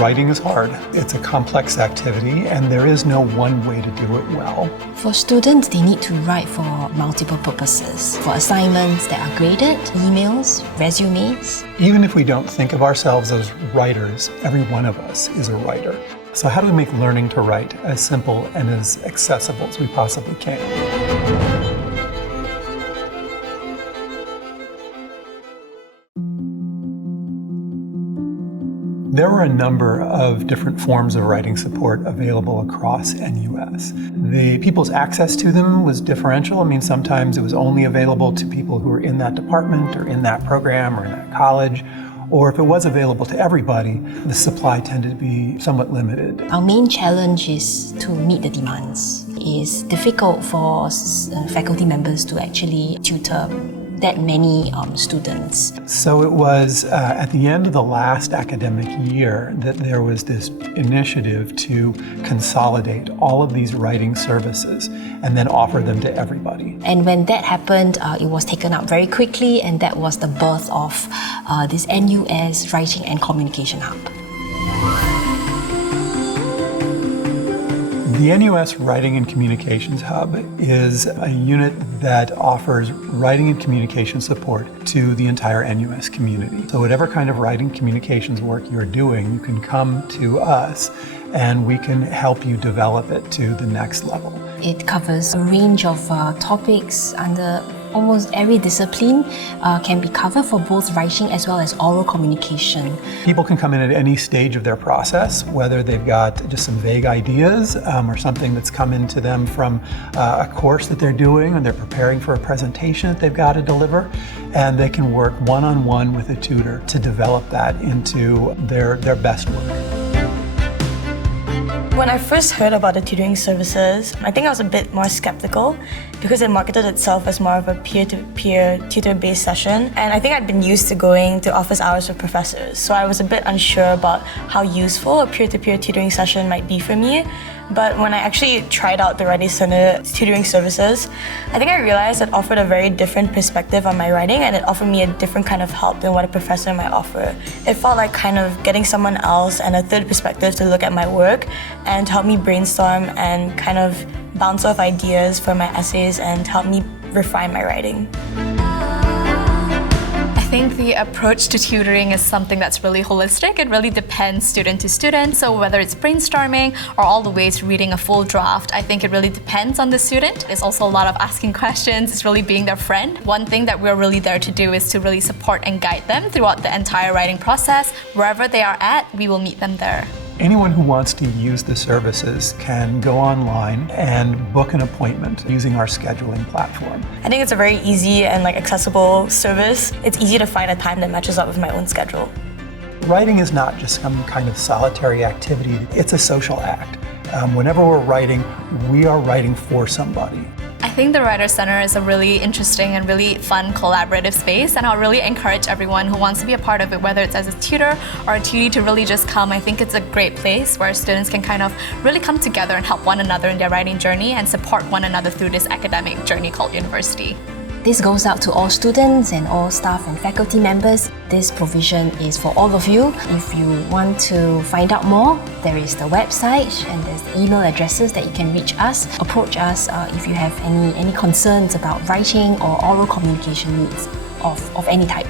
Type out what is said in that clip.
Writing is hard. It's a complex activity, and there is no one way to do it well. For students, they need to write for multiple purposes. For assignments that are graded, emails, resumes. Even if we don't think of ourselves as writers, every one of us is a writer. So how do we make learning to write as simple and as accessible as we possibly can? There were a number of different forms of writing support available across NUS. The people's access to them was differential. I mean, sometimes it was only available to people who were in that department or in that program or in that college. Or if it was available to everybody, the supply tended to be somewhat limited. Our main challenge is to meet the demands. It's difficult for faculty members to actually tutor that many students. So it was at the end of the last academic year that there was this initiative to consolidate all of these writing services and then offer them to everybody. And when that happened, it was taken up very quickly, and that was the birth of this NUS Writing and Communication Hub. The NUS Writing and Communications Hub is a unit that offers writing and communication support to the entire NUS community. So whatever kind of writing communications work you're doing, you can come to us and we can help you develop it to the next level. It covers a range of topics under almost every discipline can be covered for both writing as well as oral communication. People can come in at any stage of their process, whether they've got just some vague ideas or something that's come into them from a course that they're doing, and they're preparing for a presentation that they've got to deliver, and they can work one-on-one with a tutor to develop that into their best work. When I first heard about the tutoring services, I think I was a bit more skeptical because it marketed itself as more of a peer-to-peer tutor-based session, and I think I'd been used to going to office hours with professors, so I was a bit unsure about how useful a peer-to-peer tutoring session might be for me. But when I actually tried out the Writing Centre tutoring services, I think I realized it offered a very different perspective on my writing, and it offered me a different kind of help than what a professor might offer. It felt like kind of getting someone else and a third perspective to look at my work and help me brainstorm and kind of bounce off ideas for my essays and help me refine my writing. I think the approach to tutoring is something that's really holistic. It really depends student to student. So whether it's brainstorming or all the way to reading a full draft, I think it really depends on the student. There's also a lot of asking questions. It's really being their friend. One thing that we're really there to do is to really support and guide them throughout the entire writing process. Wherever they are at, we will meet them there. Anyone who wants to use the services can go online and book an appointment using our scheduling platform. I think it's a very easy and accessible service. It's easy to find a time that matches up with my own schedule. Writing is not just some kind of solitary activity, it's a social act. Whenever we're writing, we are writing for somebody. I think the Writers Centre is a really interesting and really fun collaborative space, and I'll really encourage everyone who wants to be a part of it, whether it's as a tutor or a tutee, to really just come. I think it's a great place where students can kind of really come together and help one another in their writing journey and support one another through this academic journey called university. This goes out to all students and all staff and faculty members. This provision is for all of you. If you want to find out more, there is the website and there's the email addresses that you can reach us. Approach us if you have any concerns about writing or oral communication needs of any type.